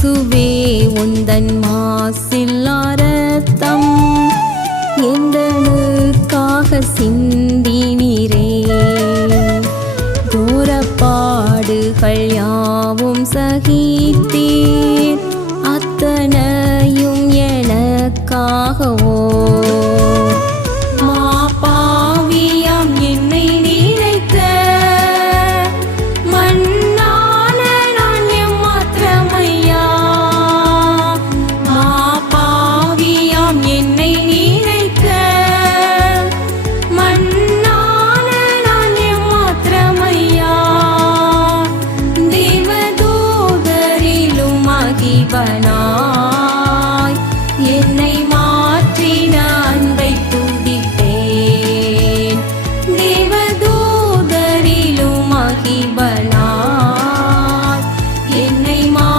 இயேசுவே உந்தன் மாசில்லா இரத்தம் எங்களுக்காக சிந்தினீரே. கோரப்பாடுகள் யாவும் சகித்தீர், அத்தனையும் எனக்காகவோ. மாபாவியாம் என்னை நினைக்க மண்ணான நான் எம்மாத்திரமையா. மாபாவியாம் என்னை நினைக்க மண்ணான நான் எம்மாத்திரமையா. தேவதூதரிலும் மகிபனா